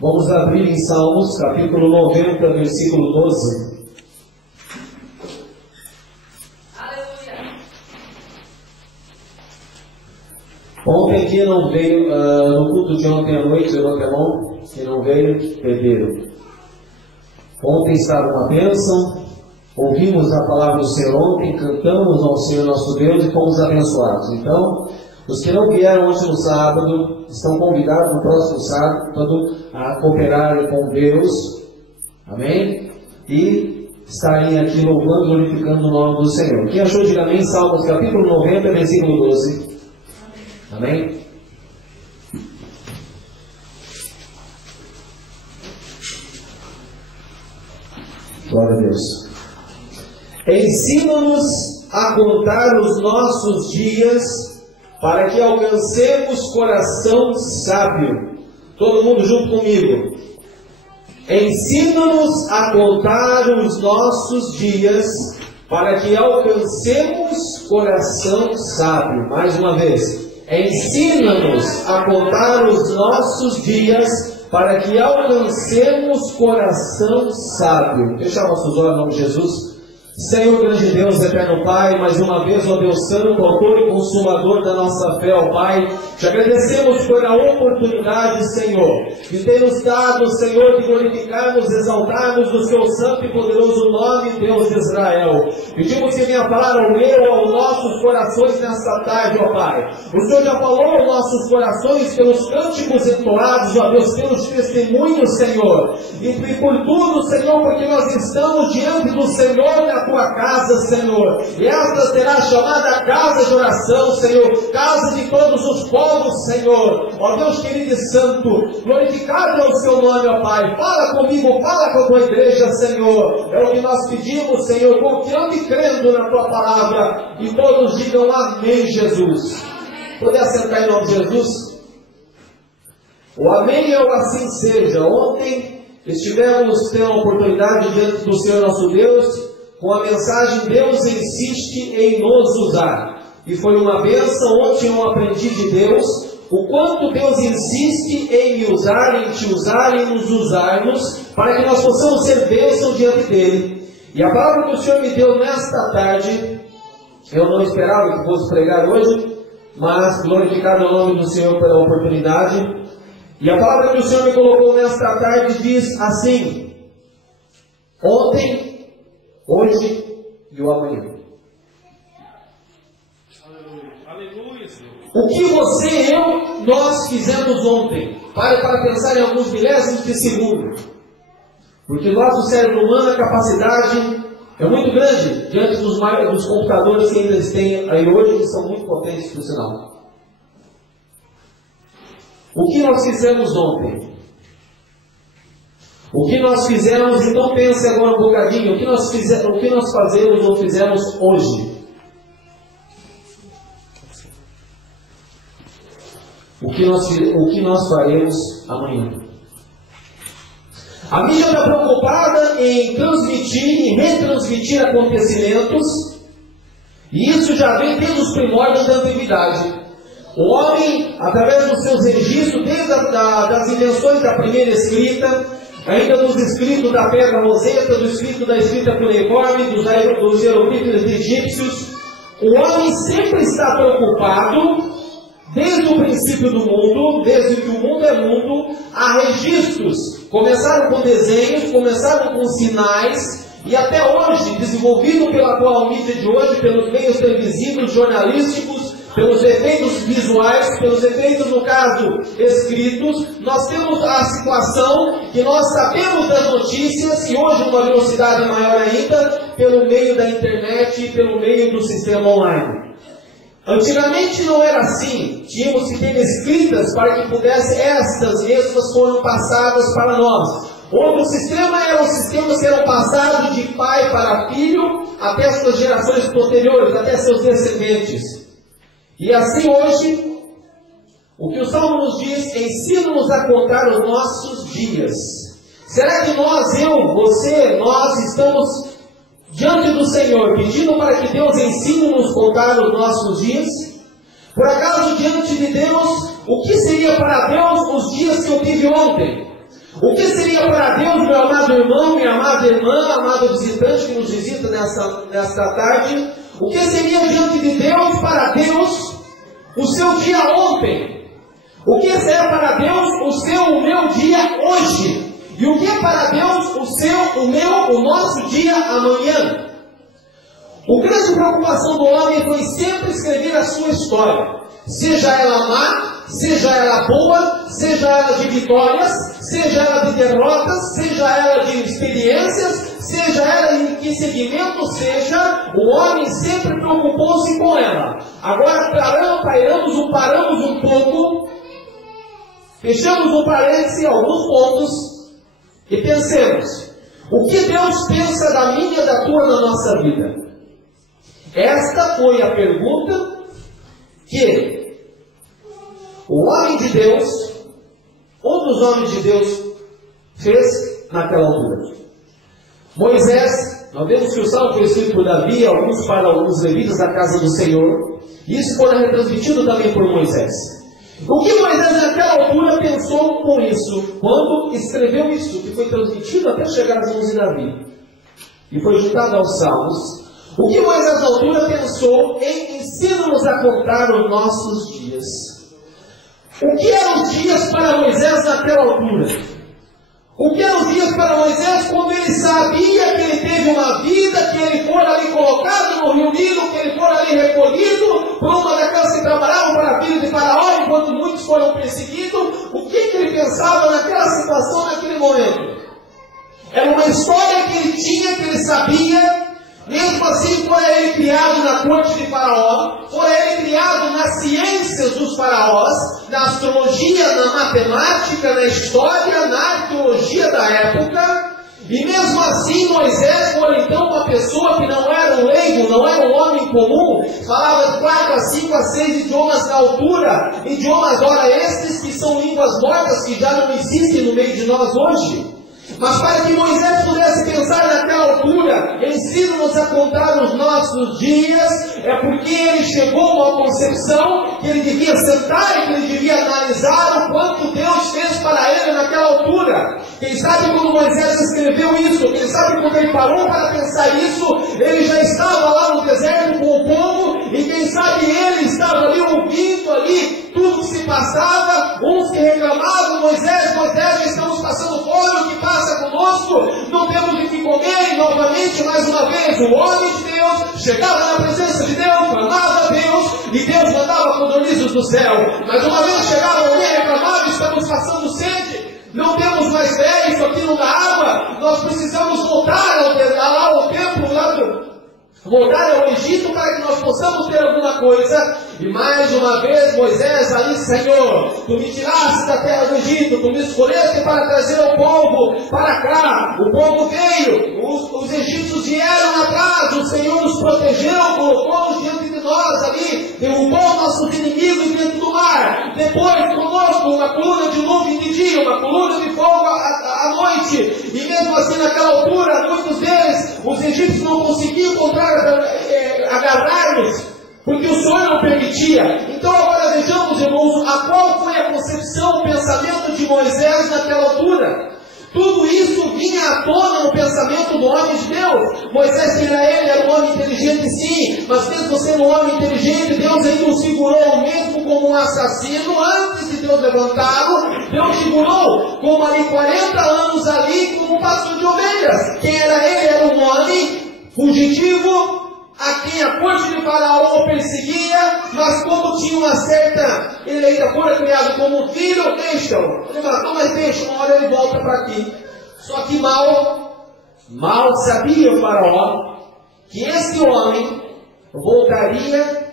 Vamos abrir em Salmos, capítulo 90, versículo 12. Aleluia. Ontem, quem não veio, no culto de ontem à noite, levanta a mão. Quem não veio, perderam. Ontem estava uma bênção, ouvimos a palavra do Senhor ontem, cantamos ao Senhor nosso Deus e fomos abençoados. Então, os que não vieram ontem no sábado, estão convidados no próximo sábado a cooperarem com Deus, amém? E estarem aqui louvando e glorificando o nome do Senhor. Quem achou, diga amém, Salmos capítulo 90, versículo 12. Amém? Glória a Deus. Ensina-nos a contar os nossos dias, para que alcancemos coração sábio. Todo mundo junto comigo. Ensina-nos a contar os nossos dias, para que alcancemos coração sábio. Mais uma vez. Ensina-nos a contar os nossos dias, para que alcancemos coração sábio. Fechar nossos olhos em nome de Jesus. Senhor, grande Deus, eterno Pai, mais uma vez, ó Deus Santo, autor e consumador da nossa fé, ó Pai, te agradecemos por a oportunidade, Senhor, de ter nos dado, Senhor, de glorificarmos, exaltarmos o Seu santo e poderoso nome, Deus de Israel. Pedimos que venha falar ao meu, aos nossos corações nesta tarde, ó Pai. O Senhor já falou aos nossos corações pelos cânticos entoados, ó Deus, pelos testemunhos, Senhor, e por tudo, Senhor, porque nós estamos diante do Senhor na Tua casa, Senhor, e esta será chamada casa de oração, Senhor, casa de todos os povos, Senhor. Ó Deus querido e santo, glorificado é o Seu nome, ó Pai. Fala comigo, fala com a Tua igreja, Senhor. É o que nós pedimos, Senhor, confiando e crendo na Tua palavra, e todos digam amém, Jesus. Poder assentar em nome de Jesus? O amém é o assim seja. Ontem estivemos tendo a oportunidade diante do Senhor nosso Deus, com a mensagem Deus insiste em nos usar. E foi uma bênção. Ontem eu aprendi de Deus o quanto Deus insiste em me usar, em te usar, em nos usarmos, para que nós possamos ser bênção diante dEle. E a palavra que o Senhor me deu nesta tarde, eu não esperava que fosse pregar hoje, mas glorificado é o nome do Senhor pela oportunidade. E a palavra que o Senhor me colocou nesta tarde diz assim: ontem, hoje e o amanhã. Aleluia, Senhor. O que você, eu, nós fizemos ontem? Para pensar em alguns milésimos de segundo. Porque nosso cérebro humano, a capacidade é muito grande diante dos computadores que ainda têm aí hoje, que são muito potentes, por sinal. O que nós fizemos ontem? O que nós fizemos, então pense agora um bocadinho, o que nós fazemos ou fizemos hoje? O que nós faremos amanhã? A mídia está preocupada em transmitir e retransmitir acontecimentos, e isso já vem desde os primórdios da antiguidade. O homem, através dos seus registros, desde das invenções da primeira escrita, ainda dos escritos da pedra roseta, do escrito da escrita cuneiforme, dos hieroglifos egípcios, o homem sempre está preocupado, desde o princípio do mundo, desde que o mundo é mundo, há registros. Começaram com desenhos, começaram com sinais, e até hoje, desenvolvido pela atual mídia de hoje, pelos meios televisivos, jornalísticos, pelos efeitos visuais, pelos efeitos, no caso, escritos, nós temos a situação que nós sabemos das notícias, e hoje uma velocidade maior ainda, pelo meio da internet e pelo meio do sistema online. Antigamente não era assim, tínhamos que ter escritas para que pudesse, estas mesmas foram passadas para nós. Outro sistema eram sistemas que eram passados de pai para filho, até suas gerações posteriores, até seus descendentes. E assim hoje, o que o Salmo nos diz, ensina-nos a contar os nossos dias. Será que nós, eu, você, nós estamos diante do Senhor, pedindo para que Deus ensine-nos a contar os nossos dias? Por acaso, diante de Deus, o que seria para Deus os dias que eu tive ontem? O que seria para Deus, meu amado irmão, minha amada irmã, amado visitante que nos visita nesta tarde, o que seria diante de Deus, para Deus, o seu dia ontem? O que é para Deus o meu dia hoje? E o que é para Deus o nosso dia amanhã? A grande preocupação do homem foi sempre escrever a sua história, seja ela má, seja ela boa, seja ela de vitórias, seja ela de derrotas, seja ela de experiências, seja ela em que segmento seja, o homem sempre preocupou-se com ela. Agora paramos um pouco, fechamos um parêntese, alguns pontos, e pensemos, o que Deus pensa da minha e da tua na nossa vida? Esta foi a pergunta que o homem de Deus, um dos homens de Deus, fez naquela altura. Moisés, nós vemos que o salmo foi escrito por Davi, alguns para os levitas da casa do Senhor, e isso foi retransmitido também por Moisés. O que Moisés naquela altura pensou com isso, quando escreveu isso, que foi transmitido até chegar às mãos de Davi, e foi juntado aos salmos? O que Moisés na altura pensou em ensina-nos a contar os nossos dias? O que eram os dias para Moisés naquela altura? O que eram os dias para Moisés quando ele sabia que ele teve uma vida, que ele foi ali colocado no Rio Nilo, que ele foi ali recolhido por uma daquelas que trabalhavam para a filha de Faraó, enquanto muitos foram perseguidos? O que ele pensava naquela situação, naquele momento? Era uma história que ele tinha, que ele sabia. Mesmo assim, fora ele criado na corte de Faraó, fora ele criado nas ciências dos faraós, na astrologia, na matemática, na história, na arqueologia da época, e mesmo assim Moisés foi então uma pessoa que não era um leigo, não era um homem comum, falava 4 a 5 a 6 idiomas na altura, idiomas ora estes que são línguas mortas que já não existem no meio de nós hoje. Mas para que Moisés pudesse pensar naquela altura, ensina-nos a contar os nossos dias, é porque ele chegou a uma concepção que ele devia sentar e que ele devia analisar o quanto Deus fez para ele naquela altura. Quem sabe quando Moisés escreveu isso, quem sabe quando ele parou para pensar isso, ele já estava lá no deserto com o povo, e quem sabe ele estava ali ouvindo ali tudo que se passava, uns que reclamavam, Moisés, já estamos passando fome, o que passa conosco, não temos o que comer, e novamente, mais uma vez, o homem de Deus chegava na presença de Deus, clamava a Deus, e Deus mandava codornizes do céu. Mas uma vez chegava alguém e reclamava, estamos passando sede, não temos mais fé, isso aqui não dá água, nós precisamos voltar ao templo, voltar ao Egito para que nós possamos ter alguma coisa. E mais uma vez Moisés ali, Senhor, tu me tiraste da terra do Egito, tu me escolheste para trazer o povo para cá, o povo veio, os egípcios vieram atrás, o Senhor nos protegeu, colocou-nos diante de nós ali, derrubou nossos inimigos dentro do mar, depois conosco uma coluna de nuvem de dia, uma coluna de fogo à noite, e mesmo assim naquela altura, muitos deles, os egípcios não conseguiam agarrar-nos, porque o Senhor não permitia. Então agora vejamos, irmãos, a qual foi a concepção, o pensamento de Moisés naquela altura. Tudo isso vinha à tona no pensamento do homem de Deus. Moisés, quem era um homem inteligente sim, mas mesmo sendo um homem inteligente, Deus ainda o segurou mesmo como um assassino. Antes de Deus levantá-lo, Deus segurou como ali 40 anos ali como um pastor de ovelhas. Quem era ele? Era um homem fugitivo, a quem a corte de Faraó perseguia, mas como tinha uma certa, ele ainda foi criado como um filho, deixa-o. Ele matou, mas deixa, uma hora ele volta para aqui. Só que mal sabia o Faraó que esse homem voltaria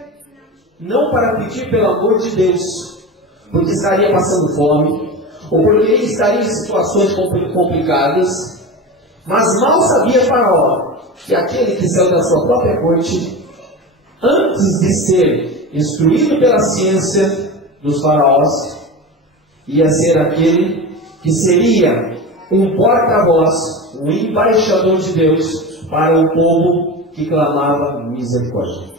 não para pedir pelo amor de Deus, porque estaria passando fome, ou porque ele estaria em situações complicadas, mas mal sabia Faraó que aquele que saiu da sua própria corte, antes de ser instruído pela ciência dos faraós, ia ser aquele que seria um porta-voz, um embaixador de Deus para o povo que clamava misericórdia.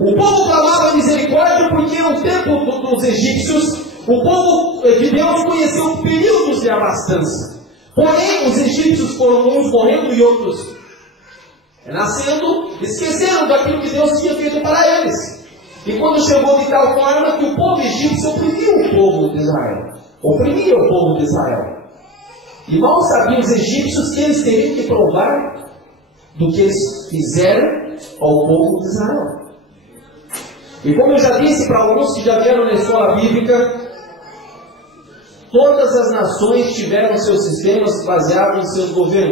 O povo clamava misericórdia porque o tempo dos egípcios, o povo de Deus conheceu períodos de abastança. Porém, os egípcios foram uns morrendo e outros nascendo, esqueceram daquilo que Deus tinha feito para eles. E quando chegou de tal forma que o povo egípcio oprimiu o povo de Israel. Oprimia o povo de Israel. E mal sabiam os egípcios que eles teriam que provar do que eles fizeram ao povo de Israel. E como eu já disse para alguns que já vieram na escola bíblica, todas as nações tiveram seus sistemas baseados em seus governos.